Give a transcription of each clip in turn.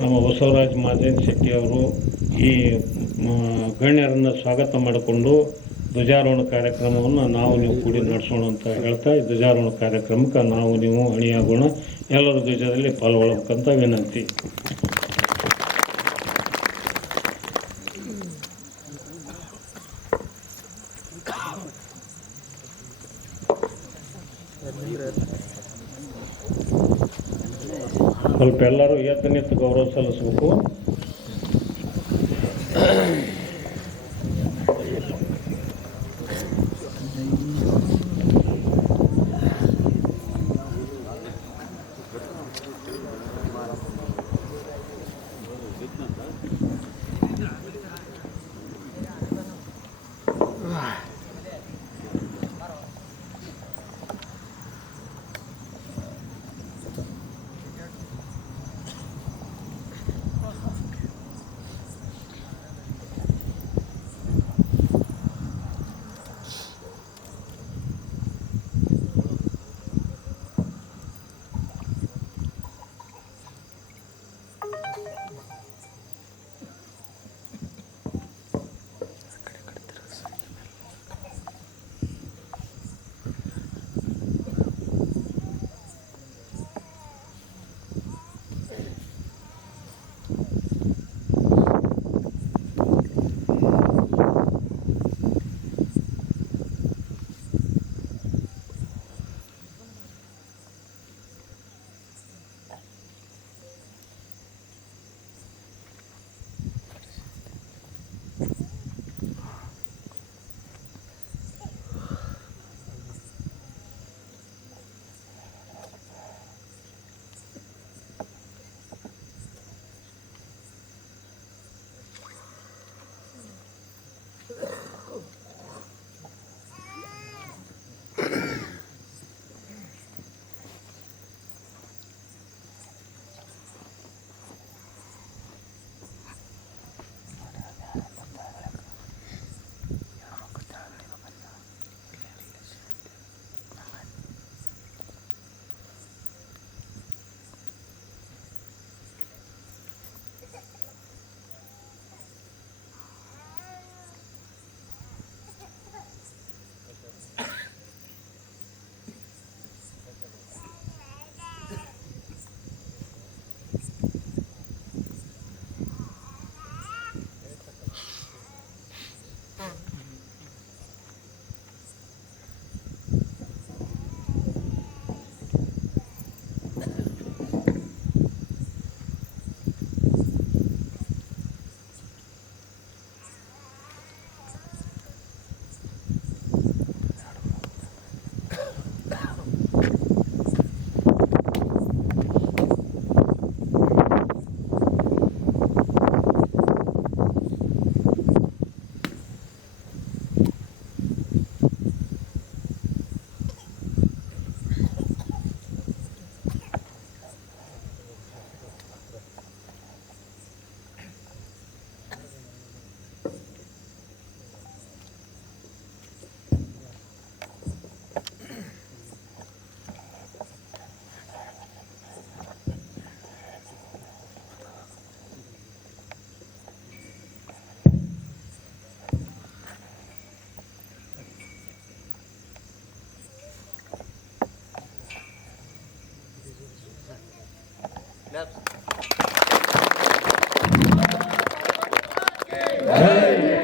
ನಮ್ಮ ಬಸವರಾಜ್ ಮಾದೇನ್ ಶೆಟ್ಟಿ ಅವರು ಈ ಗಣ್ಯರನ್ನು ಸ್ವಾಗತ ಮಾಡಿಕೊಂಡು ಧ್ವಜಾರೋಹಣ ಕಾರ್ಯಕ್ರಮವನ್ನು ನಾವು ನೀವು ಕೂಡಿ ನಡೆಸೋಣ ಅಂತ ಹೇಳ್ತಾ ಈ ಧ್ವಜಾರೋಹಣ ಕಾರ್ಯಕ್ರಮಕ್ಕೆ ನಾವು ನೀವು ಅಣಿಯಾಗೋಣ. ಎಲ್ಲರ ಧ್ವಜದಲ್ಲಿ ಪಾಲ್ಗೊಳ್ಳಬೇಕಂತ ವಿನಂತಿ. ಸ್ವಲ್ಪ ಎಲ್ಲರೂ ಎದ್ದು ನಿಂತು ಗೌರವ ಸಲ್ಲಿಸಬೇಕು.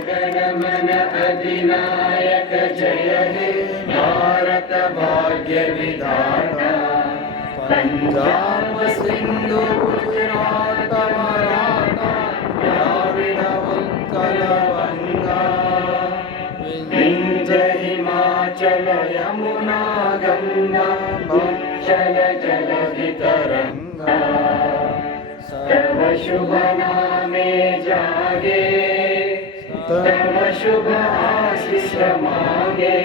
गणमन अधिनायक जय हे भारत भाग्य विधाता पंजाब सिंधु गुजरात मराठा द्राविड उत्कल गंगा विंध्य हिमाचल यमुना गंगा उच्चल जलधि तरंगा सर्व शुभ नामे जागे तब शुभ आशीष मांगे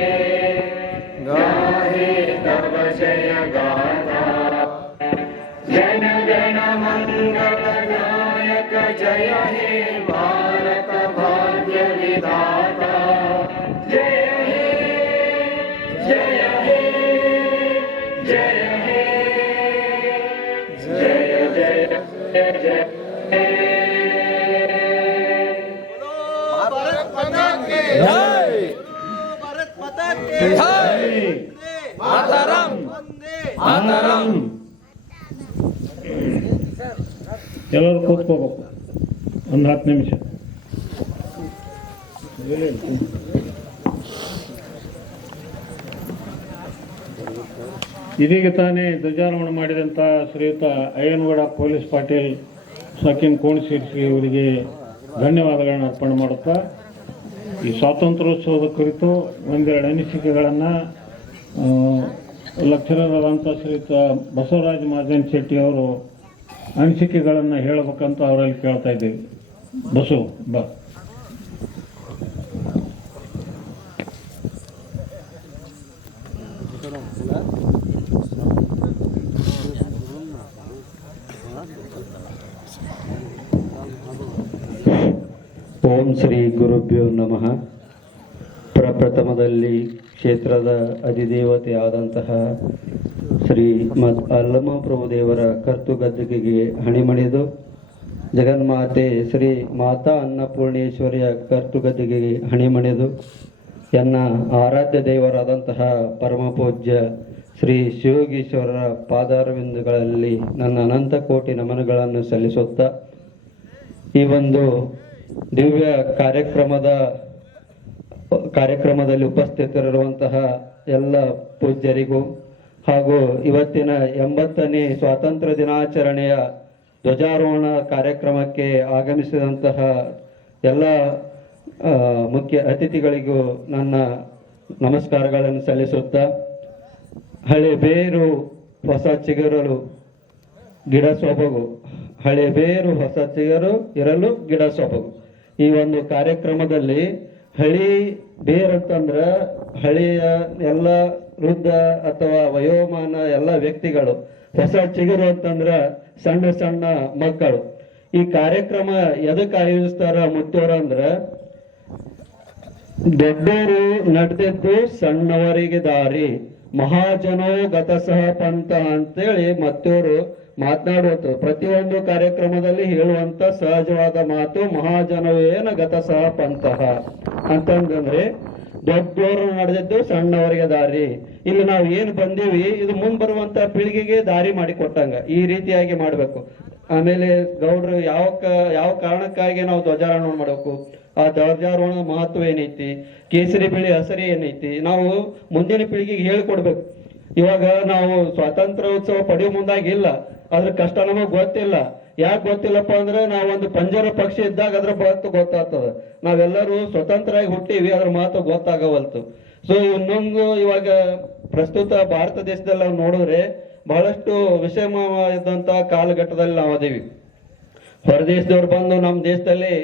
गाहे तब जय गाथा जन गण मंगल नायक जय हे भारत भाग्य विधाता जय हे जय हे जय हे जय जय जय जय ಎಲ್ಲರೂ ಕೂತ್ಕೋಬೇಕು ಒಂದು 10 ನಿಮಿಷ. ಇದೀಗ ತಾನೇ ಧ್ವಜಾರೋಹಣ ಮಾಡಿದಂಥ ಶ್ರೀಯುತ ಅಯ್ಯನಗೌಡ ಪೊಲೀಸ್ ಪಾಟೀಲ್ ಸಕಿನ್ ಕೋಣಶೀರ್ಷಿ ಇವರಿಗೆ ಧನ್ಯವಾದಗಳನ್ನು ಅರ್ಪಣೆ ಮಾಡುತ್ತಾ ಈ ಸ್ವಾತಂತ್ರ್ಯೋತ್ಸವದ ಕುರಿತು ಒಂದೆರಡು ಅನಿಸಿಕೆಗಳನ್ನು ಲೆಕ್ಚರರಾದಂಥ ಶ್ರೀಯುತ ಬಸವರಾಜ ಮಾದೇನ್ ಶೆಟ್ಟಿ ಅವರು ಅನಿಸಿಕೆಗಳನ್ನು ಹೇಳಬೇಕಂತ ಅವರಲ್ಲಿ ಕೇಳ್ತಾ ಇದ್ದೀವಿ. ಬಸು ಬಾ. ಓಂ ಶ್ರೀ ಗುರುಭ್ಯೋ ನಮಃ. ಪ್ರಪ್ರಥಮದಲ್ಲಿ ಕ್ಷೇತ್ರದ ಅಧಿದೇವತೆ ಆದಂತಹ ಶ್ರೀ ಅಲ್ಲಮ ಪ್ರಭುದೇವರ ಕರ್ತುಗದ್ದಿಗೆಗೆ ಹಣಿಮಣಿದು ಜಗನ್ಮಾತೆ ಶ್ರೀ ಮಾತಾ ಅನ್ನಪೂರ್ಣೇಶ್ವರಿಯ ಕರ್ತುಗದ್ದಿಗೆಗೆ ಹಣಿಮಣಿದು ಎನ್ನ ಆರಾಧ್ಯ ದೇವರಾದಂತಹ ಪರಮ ಪೂಜ್ಯ ಶ್ರೀ ಶಿವಯೋಗೀಶ್ವರರ ಪಾದಾರವಿಂದಗಳಲ್ಲಿ ನನ್ನ ಅನಂತ ಕೋಟಿ ನಮನಗಳನ್ನು ಸಲ್ಲಿಸುತ್ತಾ ಈ ಒಂದು ದಿವ್ಯ ಕಾರ್ಯಕ್ರಮದಲ್ಲಿ ಉಪಸ್ಥಿತರಿರುವಂತಹ ಎಲ್ಲ ಪೂಜ್ಯರಿಗೂ ಹಾಗೂ ಇವತ್ತಿನ 80ನೇ ಸ್ವಾತಂತ್ರ್ಯ ದಿನಾಚರಣೆಯ ಧ್ವಜಾರೋಹಣ ಕಾರ್ಯಕ್ರಮಕ್ಕೆ ಆಗಮಿಸಿದಂತಹ ಎಲ್ಲ ಮುಖ್ಯ ಅತಿಥಿಗಳಿಗೂ ನನ್ನ ನಮಸ್ಕಾರಗಳನ್ನು ಸಲ್ಲಿಸುತ್ತಾ ಹಳೆ ಬೇರು ಹೊಸ ಚಿಗುರಲು ಗಿಡ ಸೊಬಗು, ಹಳೆ ಬೇರು ಹೊಸ ಚಿಗುರು ಇರಲು ಗಿಡ ಸೊಬಗು. ಈ ಒಂದು ಕಾರ್ಯಕ್ರಮದಲ್ಲಿ ಹಳಿ ಬೇರಂತಂದ್ರ ಹಳೆಯ ಎಲ್ಲ ವೃದ್ಧ ಅಥವಾ ವಯೋಮಾನ ಎಲ್ಲ ವ್ಯಕ್ತಿಗಳು, ಹೊಸ ಚಿಗುರು ಅಂತಂದ್ರ ಸಣ್ಣ ಸಣ್ಣ ಮಕ್ಕಳು. ಈ ಕಾರ್ಯಕ್ರಮ ಎದಕ್ಕೆ ಆಯೋಜಿಸ್ತಾರ ಮುತ್ತೋರು ಅಂದ್ರ ದೊಡ್ಡವರು ನಡೆದಿದ್ದು ಸಣ್ಣವರಿಗೆ ದಾರಿ, ಮಹಾಜನೋ ಗತಸಹ ಪಂಥ ಅಂತೇಳಿ ಮತ್ತೋರು ಮಾತನಾಡುವಂತ ಪ್ರತಿಯೊಂದು ಕಾರ್ಯಕ್ರಮದಲ್ಲಿ ಹೇಳುವಂತ ಸಹಜವಾದ ಮಾತು ಮಹಾಜನವೇನ ಗತಸಹ ಪಂಥ ಅಂತಂದ್ರೆ ದೊಡ್ಡವರು ನಡೆದಿದ್ದು ಸಣ್ಣವರಿಗೆ ದಾರಿ. ಇಲ್ಲಿ ನಾವು ಏನು ಬಂದೀವಿ ಇದು ಮುಂದೆ ಬರುವಂತ ಪೀಳಿಗೆಗೆ ದಾರಿ ಮಾಡಿ ಕೊಟ್ಟಂಗ ಈ ರೀತಿಯಾಗಿ ಮಾಡ್ಬೇಕು. ಆಮೇಲೆ ಗೌಡ್ರು ಯಾವ ಕಾರಣಕ್ಕಾಗಿ ನಾವು ಧ್ವಜಾರೋಹಣ ಮಾಡಬೇಕು, ಆ ಧ್ವಜಾರೋಹಣದ ಮಹತ್ವ ಏನೈತಿ, ಕೇಸರಿ ಬಿಳಿ ಹಸರಿ ಏನೈತಿ, ನಾವು ಮುಂದಿನ ಪೀಳಿಗೆಗೆ ಹೇಳ್ಕೊಡ್ಬೇಕು. ಇವಾಗ ನಾವು ಸ್ವಾತಂತ್ರ್ಯೋತ್ಸವ ಪಡೆಯೋ ಮುಂದಾಗಿಲ್ಲ, ಅದ್ರ ಕಷ್ಟ ನಮಗ್ ಗೊತ್ತಿಲ್ಲ. ಯಾಕೆ ಗೊತ್ತಿಲ್ಲಪ್ಪ ಅಂದ್ರೆ ನಾವೊಂದು ಪಂಜರ ಪಕ್ಷಿ ಇದ್ದಾಗ ಅದ್ರ ಮಹತ್ವ ಗೊತ್ತಾಗ್ತದ. ನಾವೆಲ್ಲರೂ ಸ್ವತಂತ್ರವಾಗಿ ಹುಟ್ಟಿವಿ, ಅದ್ರ ಮಹತ್ವ ಗೊತ್ತಾಗವಲ್ತು. ಸೊ ಇನ್ನೊಂದು ಇವಾಗ ಪ್ರಸ್ತುತ ಭಾರತ ದೇಶದಲ್ಲಿ ನಾವು ನೋಡಿದ್ರೆ ಬಹಳಷ್ಟು ವಿಷಮವಾದಂತ ಕಾಲಘಟ್ಟದಲ್ಲಿ ನಾವು ಅದೀವಿ. ಹೊರದೇಶದವ್ರು ಬಂದು ನಮ್ಮ ದೇಶದಲ್ಲಿ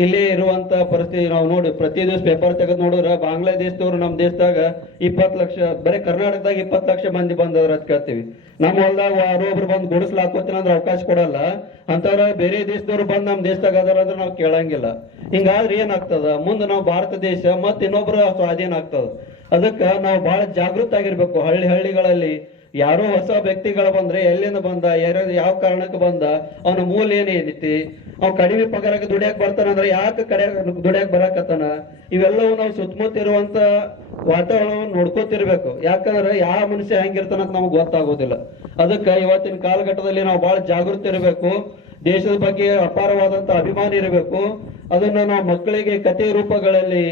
ಇಲ್ಲಿ ಇರುವಂತ ಪರಿಸ್ಥಿತಿ ನಾವು ನೋಡಿ ಪ್ರತಿ ದಿವಸ ಪೇಪರ್ ತೆಗೆದು ನೋಡಿದ್ರೆ ಬಾಂಗ್ಲಾದೇಶದವ್ರು ನಮ್ಮ ದೇಶದಾಗ 20 ಲಕ್ಷ, ಬರೀ ಕರ್ನಾಟಕದಾಗ 20 ಲಕ್ಷ ಮಂದಿ ಬಂದವ್ರ ಅಂತ ಕೇಳ್ತೀವಿ. ನಮ್ಮ ಹೊಲ್ದಾಗ ಯಾರೊಬ್ರು ಬಂದು ಗುಡಿಸ್ಲು ಹಾಕೋತೀನಿ ಅಂದ್ರೆ ಅವಕಾಶ ಕೊಡಲ್ಲ. ಅಂತವ್ರ ಬೇರೆ ದೇಶದವ್ರು ಬಂದು ನಮ್ಮ ದೇಶದಾಗ ಅದಾರ ಅಂದ್ರೆ ನಾವು ಕೇಳಂಗಿಲ್ಲ. ಹಿಂಗಾದ್ರೆ ಏನಾಗ್ತದ, ಮುಂದೆ ನಾವು ಭಾರತ ದೇಶ ಮತ್ತೆ ಇನ್ನೊಬ್ಬರ ಸ್ವಾಧೀನ ಆಗ್ತದ. ಅದಕ್ಕೆ ನಾವು ಬಹಳ ಜಾಗೃತ ಆಗಿರ್ಬೇಕು. ಹಳ್ಳಿಗಳಲ್ಲಿ ಯಾರೋ ಹೊಸ ವ್ಯಕ್ತಿಗಳು ಬಂದ್ರೆ ಎಲ್ಲಿಂದ ಬಂದ, ಯಾವ ಕಾರಣಕ್ಕೆ ಬಂದ, ಅವನ ಮೂಲ ಏನೈತಿ, ಅವ್ ಕಡಿಮೆ ಪಗಾರಕ್ಕೆ ದುಡಿಯಾಕ್ ಬರ್ತಾನಂದ್ರೆ ಯಾಕೆ ದುಡಿಯಾಕ್ ಬರಾಕತ್ತಾನ, ಇವೆಲ್ಲವೂ ನಾವು ಸುತ್ತಮುತ್ತ ಇರುವಂತ ವಾತಾವರಣ ನೋಡ್ಕೋತಿರ್ಬೇಕು. ಯಾಕಂದ್ರೆ ಯಾವ ಮನುಷ್ಯ ಹೆಂಗಿರ್ತಾನ ಅಂತ ನಮ್ಗೆ ಗೊತ್ತಾಗೋದಿಲ್ಲ. ಅದಕ್ಕೆ ಇವತ್ತಿನ ಕಾಲಘಟ್ಟದಲ್ಲಿ ನಾವು ಬಹಳ ಜಾಗೃತಿ ಇರಬೇಕು. ದೇಶದ ಬಗ್ಗೆ ಅಪಾರವಾದಂತ ಅಭಿಮಾನ ಇರಬೇಕು. ಅದನ್ನ ನಾವು ಮಕ್ಕಳಿಗೆ ಕಥೆ ರೂಪಗಳಲ್ಲಿ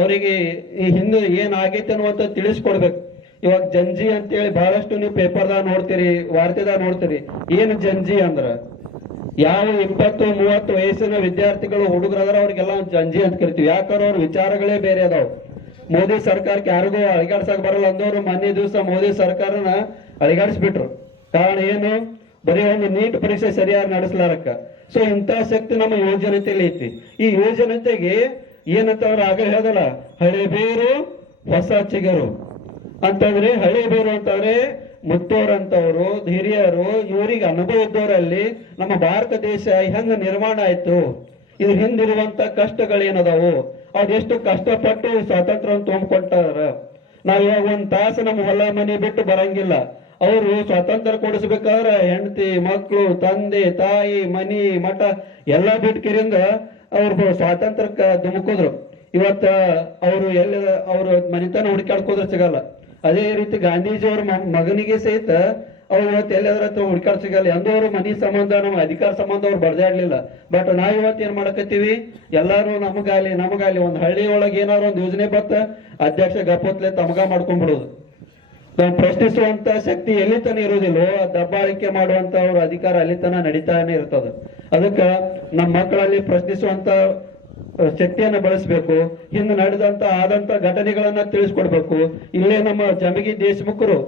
ಅವರಿಗೆ ಈ ಹಿಂದೆ ಏನ್ ಆಗೈತೆ ಅನ್ನುವಂತ ತಿಳಿಸ್ಕೊಡ್ಬೇಕು. ಇವಾಗ ಜಂಜಿ ಅಂತೇಳಿ ಬಹಳಷ್ಟು ನೀವು ಪೇಪರ್ದಾಗ ನೋಡ್ತೀರಿ, ವಾರ್ತೆದಾಗ ನೋಡ್ತೀರಿ. ಏನು ಜಂಜಿ ಅಂದ್ರ ಯಾವ 20-30 ವಯಸ್ಸಿನ ವಿದ್ಯಾರ್ಥಿಗಳು ಹುಡುಗರದಾರ ಅವ್ರಿಗೆಲ್ಲ ಒಂದು ಜಂಜಿ ಅಂತ ಕರಿತೀವಿ. ಯಾಕಂದ್ರೆ ಅವ್ರ ವಿಚಾರಗಳೇ ಬೇರೆ ಅದಾವ. ಮೋದಿ ಸರ್ಕಾರಕ್ಕೆ ಯಾರಿಗೂ ಅಳಿಗಾಡ್ಸಕ್ ಬರಲ್ಲ ಅಂದವ್ರು ಮೊನ್ನೆ ದಿವಸ ಮೋದಿ ಸರ್ಕಾರನ ಅಳಿಗಾಡಿಸ್ಬಿಟ್ರು. ಕಾರಣ ಏನು, ಬರೀ ಒಂದು ನೀಟ್ ಪರೀಕ್ಷೆ ಸರಿಯಾಗಿ ನಡೆಸಲಾರಕ್ಕ. ಸೊ ಇಂಥ ಶಕ್ತಿ ನಮ್ಮ ಯುವಜನತೆಯಲ್ಲಿ ಐತಿ. ಈ ಯುವಜನತೆಗೆ ಏನಂತ ಅವ್ರು ಆಗ ಹೇಳದಲ್ಲ, ಹಳೆ ಬೇರು ಹೊಸ ಚಿಗರು ಅಂತಂದ್ರೆ, ಹಳೆ ಬೇರು ಅಂತಂದ್ರೆ ಮುತ್ತೋರಂತವ್ರು ಹಿರಿಯರು, ಇವರಿಗೆ ಅನುಭವ ಇದ್ದವರಲ್ಲಿ ನಮ್ಮ ಭಾರತ ದೇಶ ಹೆಂಗ ನಿರ್ಮಾಣ ಆಯ್ತು, ಇದ್ರ ಹಿಂದಿರುವಂತ ಕಷ್ಟಗಳೇನದಾವು, ಅದೆಷ್ಟು ಕಷ್ಟಪಟ್ಟು ಸ್ವಾತಂತ್ರ್ಯವನ್ನು ತುಂಬಿಕೊಟ್ಟಾರ. ನಾವ್ ಇವಾಗ ಒಂದ್ ತಾಸು ನಮ್ಮ ಹೊಲ ಮನೆ ಬಿಟ್ಟು ಬರಂಗಿಲ್ಲ. ಅವರು ಸ್ವಾತಂತ್ರ್ಯ ಕೊಡಿಸ್ಬೇಕಾದ್ರೆ ಹೆಂಡತಿ ಮಕ್ಕಳು ತಂದೆ ತಾಯಿ ಮನಿ ಮಠ ಎಲ್ಲ ಬಿಟ್ಕಿರಿಂದ ಅವ್ರು ಸ್ವಾತಂತ್ರ್ಯಕ್ಕೆ ಧುಮುಕಿದ್ರು. ಇವತ್ತ ಅವರು ಎಲ್ಲಿ ಅವ್ರ ಮನಿತನ ಹುಡುಕಾಡ್ಕೋದ್ರೆ ಸಿಗಲ್ಲ. ಅದೇ ರೀತಿ ಗಾಂಧೀಜಿಯವ್ರ ಮಗನಿಗೆ ಸಹಿತ ಅವ್ರು ಇವತ್ತು ಎಲ್ಲಾದ್ರ ಹುಡುಕಾಡ್ ಸಿಗಲ್ಲ. ಎಂದವರು ಮನಿ ಸಂಬಂಧ ನಮ್ಮ ಅಧಿಕಾರ ಸಂಬಂಧ ಅವ್ರು ಬಡ್ದಾಡ್ಲಿಲ್ಲ. ಬಟ್ ನಾವ್ ಇವತ್ತು ಏನ್ ಮಾಡಕತ್ತೀವಿ, ಎಲ್ಲಾರು ನಮಗಾಲಿ ಒಂದ್ ಹಳ್ಳಿ ಒಳಗೆ ಏನಾದ್ರು ಒಂದ್ ಯೋಜನೆ ಬತ್ತ ಅಧ್ಯಕ್ಷ ಗಪ್ಪತ್ಲೆ ತಮಗ ಮಾಡ್ಕೊಂಡ್ಬಿಡೋದು. ನಾವು ಪ್ರಶ್ನಿಸುವಂತ ಶಕ್ತಿ ಎಲ್ಲಿ ತನ ಇರುವುದಿಲ್ಲೋ ದಬ್ಬಾಳಿಕೆ ಮಾಡುವಂತ ಅವ್ರ ಅಧಿಕಾರ ಅಲ್ಲಿ ತನ ನಡೀತಾನೆ ಇರ್ತದ. ಅದಕ್ಕ ನಮ್ಮ ಮಕ್ಕಳಲ್ಲಿ ಪ್ರಶ್ನಿಸುವಂತ ಶಕ್ತಿಯನ್ನ ಬಳಸಬೇಕು. ಹಿಂದೆ ಆದಂತ ಘಟನೆಗಳನ್ನ ತಿಳಿಸ್ಕೊಡ್ಬೇಕು. ಇಲ್ಲೇ ನಮ್ಮ ಜಮಗಿ ದೇಶಮುಖರು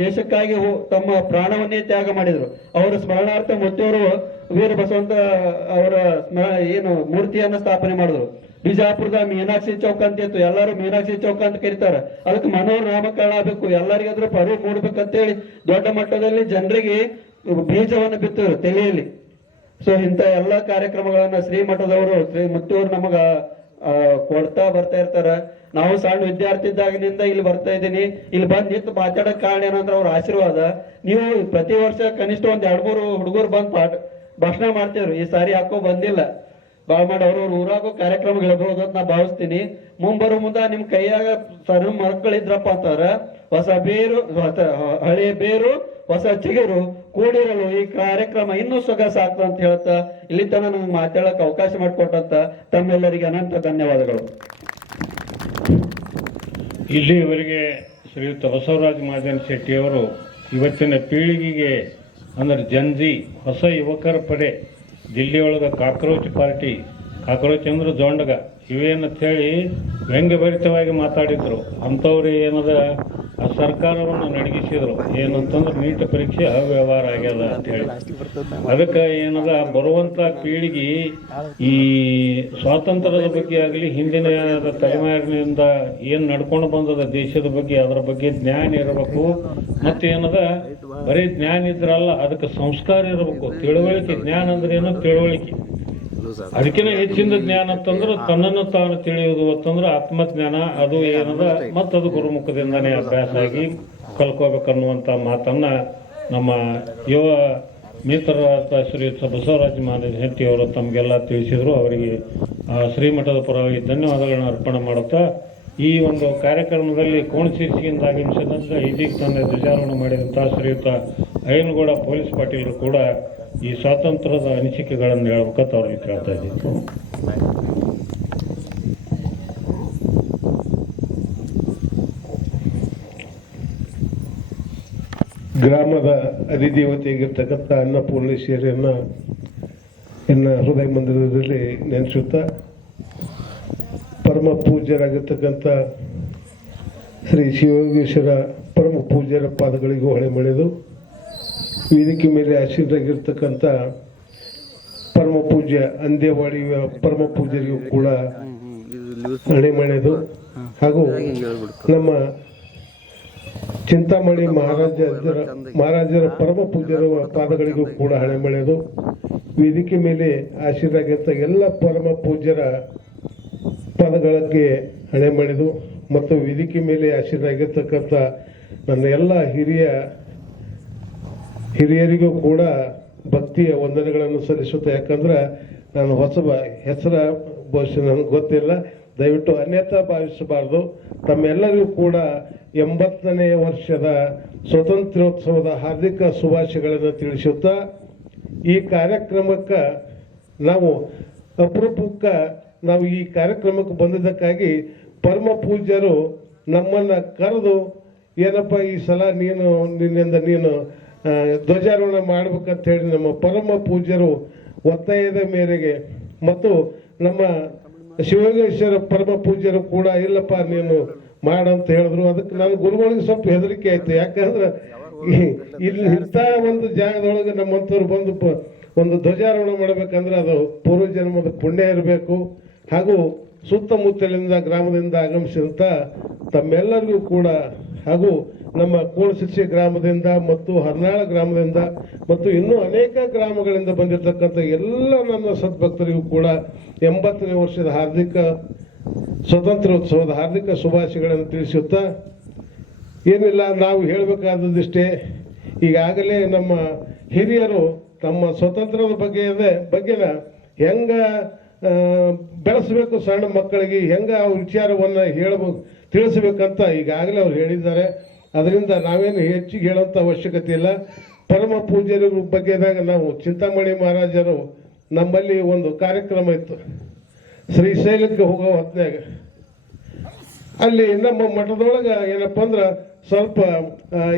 ದೇಶಕ್ಕಾಗಿ ತಮ್ಮ ಪ್ರಾಣವನ್ನೇ ತ್ಯಾಗ ಮಾಡಿದ್ರು. ಅವರ ಸ್ಮರಣಾರ್ಥ ಮುತ್ತೂರು ವೀರ ಬಸವಂತ ಅವರ ಏನು ಮೂರ್ತಿಯನ್ನ ಸ್ಥಾಪನೆ ಮಾಡಿದ್ರು. ಬಿಜಾಪುರದ ಮೀನಾಕ್ಷಿ ಚೌಕ ಅಂತ ಇತ್ತು, ಎಲ್ಲರೂ ಮೀನಾಕ್ಷಿ ಚೌಕ ಅಂತ ಕರೀತಾರೆ. ಅದಕ್ಕೆ ಮನೋಹರ್ ನಾಮಕರಣ ಆಗ್ಬೇಕು, ಎಲ್ಲರಿಗಾದ್ರೂ ಪರು ಮೂಡ್ಬೇಕಂತೇಳಿ ದೊಡ್ಡ ಮಟ್ಟದಲ್ಲಿ ಜನರಿಗೆ ಬೀಜವನ್ನು ಬಿತ್ತರು ತಲೆಯಲ್ಲಿ. ಸೊ ಇಂಥ ಎಲ್ಲಾ ಕಾರ್ಯಕ್ರಮಗಳನ್ನ ಶ್ರೀಮಠದವರು ಶ್ರೀ ಮುತ್ತೂರು ನಮಗ ಕೊಡ್ತಾ ಬರ್ತಾ ಇರ್ತಾರ. ನಾವು ಸಣ್ಣ ವಿದ್ಯಾರ್ಥಿ ಇದ್ದಾಗಿನಿಂದ ಇಲ್ಲಿ ಬರ್ತಾ ಇದ್ದೀನಿ. ಇಲ್ಲಿ ಬಂದ್ ನಿಂತು ಮಾತಾಡಕ್ ಕಾರಣ ಏನಂದ್ರೆ ಅವ್ರ ಆಶೀರ್ವಾದ. ನೀವು ಪ್ರತಿ ವರ್ಷ ಕನಿಷ್ಠ ಒಂದ್ 2-3 ಹುಡುಗರು ಬಂದ್ ಭಾಷಣ ಮಾಡ್ತೇವ್ರಿ. ಈ ಸಾರಿ ಯಾಕೋ ಬಂದಿಲ್ಲ. ಬಾಳ್ ಮಾಡಿ ಅವ್ರವ್ರ ಊರಾಗೂ ಕಾರ್ಯಕ್ರಮಗಳಿರ್ಬೋದು ಅಂತ ನಾ ಭಾವಿಸ್ತೀನಿ. ಮುಂಬರೋ ಮುಂದ ನಿಮ್ ಕೈಯಾಗ ಸಣ್ಣ ಮಕ್ಕಳಿದ್ರಪ್ಪ ಅಂತಾರ ಹೊಸ ಬೇರು ಹಳೆ ಬೇರು ಹೊಸ ಚಿಗುರು ಕೂಡಿರಲು ಈ ಕಾರ್ಯಕ್ರಮ ಇನ್ನೂ ಸೊಗಸಾಗ್ತದೆ ಅಂತ ಹೇಳ್ತಾ ಇಲ್ಲಿ ತನ ನಂಗೆ ಮಾತಾಡಕ್ ಅವಕಾಶ ಮಾಡಿಕೊಟ್ಟಂತ ತಮ್ಮೆಲ್ಲರಿಗೆ ಅನಂತ ಧನ್ಯವಾದಗಳು. ಇಲ್ಲಿಯವರೆಗೆ ಶ್ರೀಯುತ ಬಸವರಾಜ ಮಾದೇನ ಶೆಟ್ಟಿಯವರು ಇವತ್ತಿನ ಪೀಳಿಗೆಗೆ ಅಂದ್ರೆ ಜನ್ಜಿ ಹೊಸ ಯುವಕರ ಪಡೆ ದಿಲ್ಲಿಯೊಳಗೆ ಕಾಕ್ರೋಚ್ ಪಾರ್ಟಿ, ಕಾಕ್ರೋಚ್ ಅಂದ್ರೆ ಜೊಂಡಗ ಇವೇನಂತ ಹೇಳಿ ವ್ಯಂಗ್ಯಭರಿತವಾಗಿ ಮಾತಾಡಿದ್ರು. ಅಂಥವ್ರು ಏನದ ಆ ಸರ್ಕಾರವನ್ನು ನಡಗಿಸಿದ್ರು. ಏನಂತಂದ್ರೆ ನೀಟ್ ಪರೀಕ್ಷೆ ಅವ್ಯವಹಾರ ಆಗ್ಯದ ಅಂತ ಹೇಳಿ. ಅದಕ್ಕೆ ಏನದ ಬರುವಂತ ಪೀಳಿಗೆ ಈ ಸ್ವಾತಂತ್ರ್ಯದ ಬಗ್ಗೆ ಆಗಲಿ ಹಿಂದಿನ ತಲೆಮಾರಿನಿಂದ ಏನ್ ನಡ್ಕೊಂಡು ಬಂದದ ದೇಶದ ಬಗ್ಗೆ ಅದರ ಬಗ್ಗೆ ಜ್ಞಾನ ಇರಬೇಕು. ಮತ್ತೇನದ ಬರೀ ಜ್ಞಾನ ಇದ್ರಲ್ಲ, ಅದಕ್ಕೆ ಸಂಸ್ಕಾರ ಇರಬೇಕು. ತಿಳುವಳಿಕೆ, ಜ್ಞಾನ ಅಂದ್ರೆ ಏನೋ ತಿಳುವಳಿಕೆ. ಅದಕ್ಕಿಂತ ಹೆಚ್ಚಿನ ಜ್ಞಾನ ಅಂತಂದ್ರೆ ತನ್ನನ್ನು ತಾನು ತಿಳಿಯುವುದು ಅಂತಂದ್ರೆ ಆತ್ಮಜ್ಞಾನ. ಅದು ಏನದ ಮತ್ತದು ಗುರುಮುಖದಿಂದಾನೇ ಅಭ್ಯಾಸ ಆಗಿ ಕಲ್ಕೋಬೇಕನ್ನುವಂತ ಮಾತನ್ನ ನಮ್ಮ ಯುವ ಮಿತ್ರರಾದ ಶ್ರೀಯುತ ಬಸವರಾಜ ಮಾದೇನ ಶೆಟ್ಟಿ ಅವರು ತಮಗೆಲ್ಲ ತಿಳಿಸಿದ್ರು. ಅವರಿಗೆ ಶ್ರೀಮಠದ ಪರವಾಗಿ ಧನ್ಯವಾದಗಳನ್ನ ಅರ್ಪಣೆ ಮಾಡುತ್ತಾ ಈ ಒಂದು ಕಾರ್ಯಕ್ರಮದಲ್ಲಿ ಕೋಣಶೀರ್ಷಿಯಿಂದ ಆಗಮಿಸಿದಂತ ಇದೀಗ ತನ್ನ ಧ್ವಜಾರೋಹಣ ಮಾಡಿದಂತಹ ಶ್ರೀಯುತ ಅಯ್ಯನಗೌಡ ಪೊಲೀಸ್ ಪಾಟೀಲರು ಕೂಡ ಈ ಸ್ವಾತಂತ್ರ್ಯದ ಅನಿಸಿಕೆಗಳನ್ನು ಹೇಳ್ಬೇಕಂತ ಅವ್ರಿಗೆ ಕೇಳ್ತಾ ಇದ್ದೀವಿ. ಗ್ರಾಮದ ಅಧಿದೇವತೆಯಾಗಿರ್ತಕ್ಕಂಥ ಅನ್ನಪೂರ್ಣೇಶ್ವರಿಯನ್ನ ಎನ್ನ ಹೃದಯ ಮಂದಿರದಲ್ಲಿ ನೆನೆಸುತ್ತಾ ಪರಮ ಪೂಜ್ಯರಾಗಿರ್ತಕ್ಕಂಥ ಶ್ರೀ ಶಿವಯೋಗೇಶ್ವರ ಪರಮ ಪೂಜ್ಯರ ಪಾದಗಳಿಗೂ ಹೊಳೆ ಮಳೆದು ವೇದಿಕೆ ಮೇಲೆ ಆಶೀರ್ವಾಗಿರ್ತಕ್ಕಂಥ ಪರಮ ಪೂಜ್ಯ ಅಂದೇವಾಡಿಯ ಪರಮ ಪೂಜ್ಯರಿಗೂ ಕೂಡ ಹಣೆ ಮಳೆದು ಹಾಗೂ ನಮ್ಮ ಚಿಂತಾಮಣಿ ಮಹಾರಾಜರ ಪರಮ ಪೂಜ್ಯರ ಪಾದಗಳಿಗೂ ಕೂಡ ಹಣೆ ಮಳೆದು ವೇದಿಕೆ ಮೇಲೆ ಆಶೀರ್ವಾಗಿರ್ತ ಎಲ್ಲ ಪರಮ ಪೂಜ್ಯರ ಪಾದಗಳಿಗೆ ಹಣೆ ಮಾಡಿದು ಮತ್ತು ವೇದಿಕೆ ಮೇಲೆ ಆಶೀರ್ವಾಗಿರ್ತಕ್ಕಂಥ ನನ್ನ ಎಲ್ಲ ಹಿರಿಯರಿಗೂ ಕೂಡ ಭಕ್ತಿಯ ವಂದನೆಗಳನ್ನು ಸಲ್ಲಿಸುತ್ತೆ. ಯಾಕಂದ್ರೆ ನಾನು ಹೊಸಬ ಹೆಸರ ಬಹುಶಃ ನನಗೆ ಗೊತ್ತಿಲ್ಲ, ದಯವಿಟ್ಟು ಅನ್ಯತಾ ಭಾವಿಸಬಾರ್ದು. ತಮ್ಮೆಲ್ಲರಿಗೂ ಕೂಡ 80ನೇ ವರ್ಷದ ಸ್ವಾತಂತ್ರ್ಯೋತ್ಸವದ ಹಾರ್ದಿಕ ಶುಭಾಶಯಗಳನ್ನು ತಿಳಿಸುತ್ತಾ ಈ ಕಾರ್ಯಕ್ರಮಕ್ಕೆ ನಾವು ಅಪರೂಪಕ್ಕೆ ನಾವು ಈ ಕಾರ್ಯಕ್ರಮಕ್ಕೆ ಬಂದಿದ್ದಕ್ಕಾಗಿ ಪರಮ ಪೂಜ್ಯರು ನಮ್ಮನ್ನ ಕರೆದು ಏನಪ್ಪ ಈ ಸಲ ನಿನ್ನಿಂದ ನೀನು ಧ್ವಜಾರೋಹಣ ಮಾಡ್ಬೇಕಂತ ಹೇಳಿ ನಮ್ಮ ಪರಮ ಪೂಜ್ಯರು ಒತ್ತಾಯದ ಮೇರೆಗೆ ಮತ್ತು ನಮ್ಮ ಶಿವಯೋಗೇಶ್ವರ ಪರಮ ಪೂಜ್ಯರು ಕೂಡ ಇಲ್ಲಪ್ಪ ನೀನು ಮಾಡಂತ ಹೇಳಿದ್ರು. ಅದಕ್ಕೆ ನಾನು ಗುರುಗಳಿಗೆ ಸ್ವಲ್ಪ ಹೆದರಿಕೆ ಆಯ್ತು. ಯಾಕಂದ್ರೆ ಇಲ್ಲಿ ಇಂಥ ಒಂದು ಜಾಗದೊಳಗೆ ನಮ್ಮಂಥವ್ರು ಬಂದು ಒಂದು ಧ್ವಜಾರೋಹಣ ಮಾಡ್ಬೇಕಂದ್ರೆ ಅದು ಪೂರ್ವಜನ್ಮದ ಪುಣ್ಯ ಇರಬೇಕು. ಹಾಗೂ ಸುತ್ತಮುತ್ತಲಿಂದ ಗ್ರಾಮದಿಂದ ಆಗಮಿಸಿದಂಥ ತಮ್ಮೆಲ್ಲರಿಗೂ ಕೂಡ ಹಾಗೂ ನಮ್ಮ ಕೋಣಶಿರ್ಸಿ ಗ್ರಾಮದಿಂದ ಮತ್ತು ಹರ್ನಾಳ ಗ್ರಾಮದಿಂದ ಮತ್ತು ಇನ್ನೂ ಅನೇಕ ಗ್ರಾಮಗಳಿಂದ ಬಂದಿರತಕ್ಕಂಥ ಎಲ್ಲ ನನ್ನ ಸದ್ಭಕ್ತರಿಗೂ ಕೂಡ 80ನೇ ವರ್ಷದ ಸ್ವಾತಂತ್ರ್ಯೋತ್ಸವದ ಹಾರ್ದಿಕ ಶುಭಾಶಯಗಳನ್ನು ತಿಳಿಸುತ್ತಾ ಏನಿಲ್ಲ, ನಾವು ಹೇಳಬೇಕಾದದಿಷ್ಟೇ. ಈಗಾಗಲೇ ನಮ್ಮ ಹಿರಿಯರು ತಮ್ಮ ಸ್ವತಂತ್ರದ ಬಗ್ಗೆನ ಹೆಂಗ ಬೆಳೆಸಬೇಕು, ಸಣ್ಣ ಮಕ್ಕಳಿಗೆ ಹೆಂಗ ಆ ವಿಚಾರವನ್ನು ತಿಳಿಸ್ಬೇಕಂತ ಈಗಾಗಲೇ ಅವ್ರು ಹೇಳಿದ್ದಾರೆ. ಅದರಿಂದ ನಾವೇನು ಹೆಚ್ಚಿಗೆ ಹೇಳೋಂಥ ಅವಶ್ಯಕತೆ ಇಲ್ಲ. ಪರಮ ಪೂಜ್ಯರ ಬಗ್ಗೆದಾಗ ನಾವು ಚಿಂತಾಮಣಿ ಮಹಾರಾಜರು ನಮ್ಮಲ್ಲಿ ಒಂದು ಕಾರ್ಯಕ್ರಮ ಇತ್ತು, ಶ್ರೀಶೈಲಕ್ಕೆ ಹೋಗೋ ಹೊತ್ನ್ಯಾಗ. ಅಲ್ಲಿ ನಮ್ಮ ಮಠದೊಳಗೆ ಏನಪ್ಪ ಅಂದ್ರೆ ಸ್ವಲ್ಪ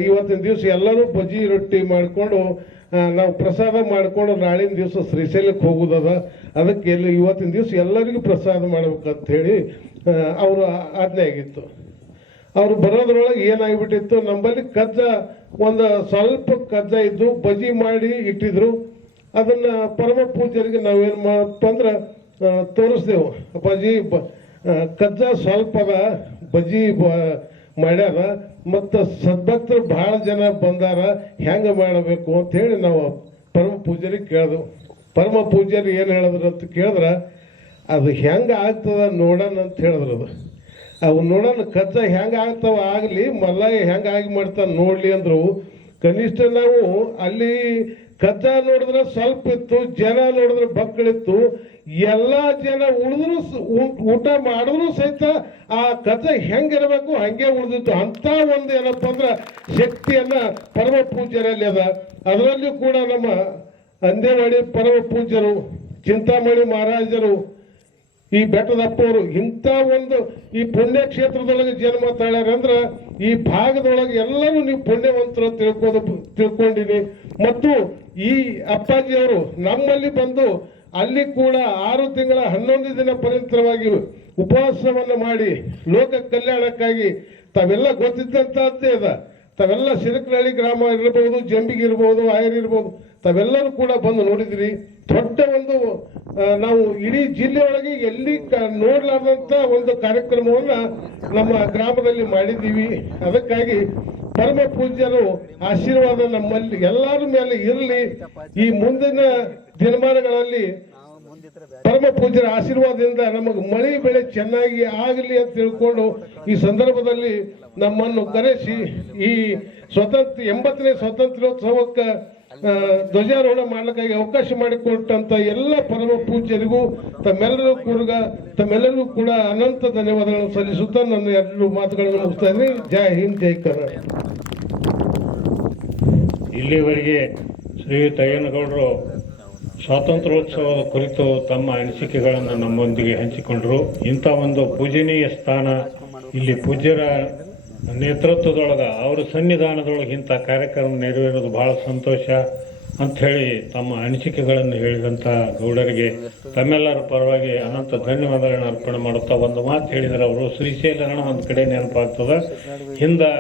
ಇವತ್ತಿನ ದಿವಸ ಎಲ್ಲರೂ ಬಜ್ಜಿ ರೊಟ್ಟಿ ಮಾಡಿಕೊಂಡು ನಾವು ಪ್ರಸಾದ ಮಾಡಿಕೊಂಡು ನಾಳಿನ ದಿವಸ ಶ್ರೀಶೈಲಕ್ಕೆ ಹೋಗೋದದ. ಅದಕ್ಕೆ ಇವತ್ತಿನ ದಿವಸ ಎಲ್ಲರಿಗೂ ಪ್ರಸಾದ ಮಾಡ್ಬೇಕಂತ ಹೇಳಿ ಅವರು ಆಜ್ಞೆ ಆಗಿತ್ತು. ಅವರು ಬರೋದ್ರೊಳಗೆ ಏನಾಗ್ಬಿಟ್ಟಿತ್ತು, ನಮ್ಮಲ್ಲಿ ಕಜ್ಜ ಒಂದು ಸ್ವಲ್ಪ ಕಜ್ಜ ಇದ್ದು ಬಜ್ಜಿ ಮಾಡಿ ಇಟ್ಟಿದ್ರು. ಅದನ್ನ ಪರಮ ಪೂಜ್ಯರಿಗೆ ನಾವೇನು ಮಾಡಪ್ಪ ಅಂದ್ರೆ ತೋರಿಸ್ದೆವು. ಬಜ್ಜಿ ಕಜ್ಜ ಸ್ವಲ್ಪ ಅದ, ಬಜ್ಜಿ ಮಾಡ್ಯಾರ, ಮತ್ತು ಸದ್ಭಕ್ತರು ಭಾಳ ಜನ ಬಂದಾರ, ಹೆಂಗೆ ಮಾಡಬೇಕು ಅಂತ ಹೇಳಿ ನಾವು ಪರಮ ಪೂಜ್ಯರಿಗೆ ಕೇಳಿದೆವು. ಪರಮ ಪೂಜ್ಯರು ಏನು ಹೇಳಿದ್ರು ಅಂತ ಕೇಳಿದ್ರೆ, ಅದು ಹೆಂಗೆ ಆಗ್ತದ ನೋಡೋಣ ಅಂತ ಹೇಳಿದ್ರು. ಅವು ನೋಡೋಣ, ಕಜ್ಜ ಹೆಂಗೆ ಆಗ್ತಾವ ಆಗಲಿ, ಮಲ್ಲಯ್ಯ ಹೆಂಗೆ ಆಗಿ ಮಾಡ್ತಾನೆ ನೋಡಲಿ ಅಂದರು. ಕನಿಷ್ಠ ನಾವು ಅಲ್ಲಿ ಕಜ್ಜ ನೋಡಿದ್ರೆ ಸ್ವಲ್ಪ ಇತ್ತು, ಜನ ನೋಡಿದ್ರೆ ಬಕ್ಕಳಿತ್ತು. ಎಲ್ಲ ಜನ ಉಳಿದ್ರು, ಊಟ ಮಾಡಿದ್ರು ಸಹಿತ ಆ ಕಜ್ಜ ಹೆಂಗಿರಬೇಕು ಹಂಗೆ ಉಳಿದಿತ್ತು. ಅಂತ ಒಂದು ಏನಪ್ಪ ಅಂದ್ರೆ ಶಕ್ತಿಯನ್ನ ಪರಮ ಪೂಜ್ಯರಲ್ಲಿ ಅದ. ಅದರಲ್ಲೂ ಕೂಡ ನಮ್ಮ ಅಂದೇವಾಡಿ ಪರಮ ಪೂಜ್ಯರು, ಚಿಂತಾಮಣಿ ಮಹಾರಾಜರು, ಈ ಬೆಟ್ಟದಪ್ಪವರು ಇಂಥ ಒಂದು ಈ ಪುಣ್ಯ ಕ್ಷೇತ್ರದೊಳಗೆ ಜನ್ಮ ತಾಳ್ಯಾರ ಅಂದ್ರೆ ಈ ಭಾಗದೊಳಗೆ ಎಲ್ಲರೂ ನೀವು ಪುಣ್ಯವಂತರು ತಿಳ್ಕೊಂಡಿನಿ. ಮತ್ತು ಈ ಅಪ್ಪಾಜಿಯವರು ನಮ್ಮಲ್ಲಿ ಬಂದು ಅಲ್ಲಿ ಕೂಡ 6 ತಿಂಗಳ 11 ದಿನ ಪರ್ಯಂತರವಾಗಿ ಉಪವಾಸವನ್ನು ಮಾಡಿ ಲೋಕ ಕಲ್ಯಾಣಕ್ಕಾಗಿ ತಾವೆಲ್ಲ ಗೊತ್ತಿದ್ದಂಥದ್ದೇ ಅದ. ತಾವೆಲ್ಲ ಸಿರಕನಹಳ್ಳಿ ಗ್ರಾಮ ಇರ್ಬೋದು, ಜಂಬಿಗೆ ಇರ್ಬೋದು, ಆಯರ್ ಇರ್ಬೋದು, ತಾವೆಲ್ಲರೂ ಕೂಡ ಬಂದು ನೋಡಿದ್ರಿ. ದೊಡ್ಡ ಒಂದು ನಾವು ಇಡೀ ಜಿಲ್ಲೆಯೊಳಗೆ ಎಲ್ಲಿ ನೋಡ್ಲಾರ್ದಂಥ ಒಂದು ಕಾರ್ಯಕ್ರಮವನ್ನ ನಮ್ಮ ಗ್ರಾಮದಲ್ಲಿ ಮಾಡಿದ್ದೀವಿ. ಅದಕ್ಕಾಗಿ ಪರಮ ಪೂಜ್ಯರು ಆಶೀರ್ವಾದ ನಮ್ಮಲ್ಲಿ ಎಲ್ಲರ ಮೇಲೆ ಇರಲಿ. ಈ ಮುಂದಿನ ದಿನಮಾನಗಳಲ್ಲಿ ಪರಮ ಪೂಜ್ಯರ ಆಶೀರ್ವಾದದಿಂದ ನಮಗೆ ಮಳೆ ಬೆಳೆ ಚೆನ್ನಾಗಿ ಆಗಲಿ ಅಂತ ತಿಳ್ಕೊಂಡು ಈ ಸಂದರ್ಭದಲ್ಲಿ ನಮ್ಮನ್ನು ಕರೆಸಿ ಈ 80ನೇ ಸ್ವಾತಂತ್ರ್ಯೋತ್ಸವಕ್ಕೆ ಧ್ವಜಾರೋಹಣ ಮಾಡಲಿಕ್ಕಾಗಿ ಅವಕಾಶ ಮಾಡಿಕೊಟ್ಟಂತ ಎಲ್ಲ ಪರಮ ಪೂಜ್ಯರಿಗೂ ತಮ್ಮೆಲ್ಲರಿಗೂ ಕೂಡ ಅನಂತ ಧನ್ಯವಾದಗಳನ್ನು ಸಲ್ಲಿಸುತ್ತಾ ನನ್ನ 2 ಮಾತುಗಳನ್ನು ಮುಗಿಸ್ತಾ ಇದ್ದೀನಿ. ಜೈ ಹಿಂದ್, ಜೈ ಕರ್ನಾಟಕ. ಇಲ್ಲಿವರೆಗೆ ಶ್ರೀಯುತ ಅಯ್ಯನಗೌಡರು ಸ್ವಾತಂತ್ರ್ಯೋತ್ಸವದ ಕುರಿತು ತಮ್ಮ ಅನಿಸಿಕೆಗಳನ್ನು ನಮ್ಮೊಂದಿಗೆ ಹಂಚಿಕೊಂಡರು. ಇಂಥ ಒಂದು ಪೂಜನೀಯ ಸ್ಥಾನ, ಇಲ್ಲಿ ಪೂಜ್ಯರ ನೇತೃತ್ವದೊಳಗೆ ಅವರ ಸನ್ನಿಧಾನದೊಳಗೆ ಇಂಥ ಕಾರ್ಯಕ್ರಮ ನೆರವೇರೋದು ಬಹಳ ಸಂತೋಷ ಅಂಥೇಳಿ ತಮ್ಮ ಅನಿಸಿಕೆಗಳನ್ನು ಹೇಳಿದಂಥ ಗೌಡರಿಗೆ ತಮ್ಮೆಲ್ಲರ ಪರವಾಗಿ ಅನಂತ ಧನ್ಯವಾದಗಳನ್ನು ಅರ್ಪಣೆ ಮಾಡುತ್ತಾ ಒಂದು ಮಾತು ಹೇಳಿದರೆ ಅವರು, ಶ್ರೀಶೈಲರಣ ಒಂದು ಕಡೆ ನೆನಪಾಗ್ತದೆ. ಹಿಂದೆ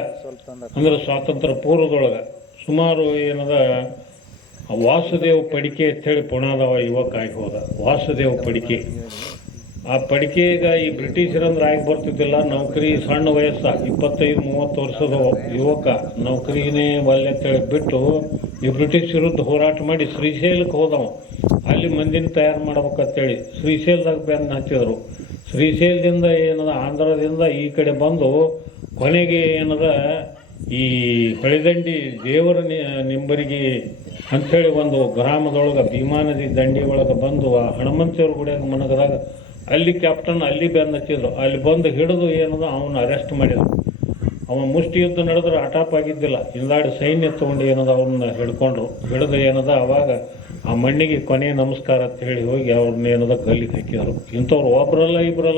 ಅಂದ್ರೆ ಸ್ವಾತಂತ್ರ್ಯ ಪೂರ್ವದೊಳಗೆ ಸುಮಾರು ಏನದ ವಾಸುದೇವ್ ಪಡಿಕೆ ಅಂತೇಳಿ ಪುಣಾದವ ಯುವಕ ಆಗಿ ಹೋದ. ವಾಸುದೇವ್ ಪಡಿಕೆ, ಆ ಪಡಿಕೆಗೆ ಈ ಬ್ರಿಟಿಷರಂದ್ರೆ ಆಗಿ ಬರ್ತಿದ್ದಿಲ್ಲ. ನೌಕರಿ ಸಣ್ಣ ವಯಸ್ಸ 25-30 ವರ್ಷದ ಯುವಕ ನೌಕರಿನೇ ಒಲ್ಲೆ ಅಂತೇಳಿ ಬಿಟ್ಟು ಈ ಬ್ರಿಟಿಷ್ ವಿರುದ್ಧ ಹೋರಾಟ ಮಾಡಿ ಶ್ರೀಶೈಲಕ್ಕೆ ಹೋದವ. ಅಲ್ಲಿ ಮಂದಿನ ತಯಾರು ಮಾಡ್ಬೇಕಂತೇಳಿ ಶ್ರೀಶೈಲದಾಗ ಬೆನ್ನು ಹಚ್ಚಿದ್ರು. ಶ್ರೀಶೈಲದಿಂದ ಏನದ ಆಂಧ್ರದಿಂದ ಈ ಕಡೆ ಬಂದು ಕೊನೆಗೆ ಏನದ ಈ ಹೊಳೆದಂಡಿ ದೇವರ ನಿಂಬರಿಗೆ ಅಂಥೇಳಿ ಒಂದು ಗ್ರಾಮದೊಳಗೆ ಭೀಮಾ ನದಿ ದಂಡಿ ಒಳಗೆ ಬಂದು ಆ ಹನುಮಂತೇವ್ರ ಗುಡಿಯಾಗ ಮನಗದಾಗ ಅಲ್ಲಿ ಕ್ಯಾಪ್ಟನ್ ಅಲ್ಲಿ ಬೆನ್ನು ಹಚ್ಚಿದ್ರು. ಅಲ್ಲಿ ಬಂದು ಹಿಡಿದು ಏನದ ಅವನ್ನ ಅರೆಸ್ಟ್ ಮಾಡಿದ್ರು. ಅವ ಮುಷ್ಟಿ ಯುದ್ಧ ನಡೆದ್ರೆ ಅಟಾಪ್ ಆಗಿದ್ದಿಲ್ಲ, ಹಿಂದಾಡಿ ಸೈನ್ಯ ತೊಗೊಂಡು ಏನದ ಅವ್ರನ್ನ ಹಿಡ್ಕೊಂಡ್ರು. ಹಿಡಿದು ಏನದ ಅವಾಗ ಆ ಮಣ್ಣಿಗೆ ಕೊನೆ ನಮಸ್ಕಾರ ಅಂತ ಹೇಳಿ ಹೋಗಿ ಅವ್ರನ್ನ ಏನದ ಕಲ್ಲಿಗೆ ಹಾಕಿದ್ರು. ಇಂಥವ್ರು ಒಬ್ಬರಲ್ಲ ಇಬ್ಬರಲ್ಲ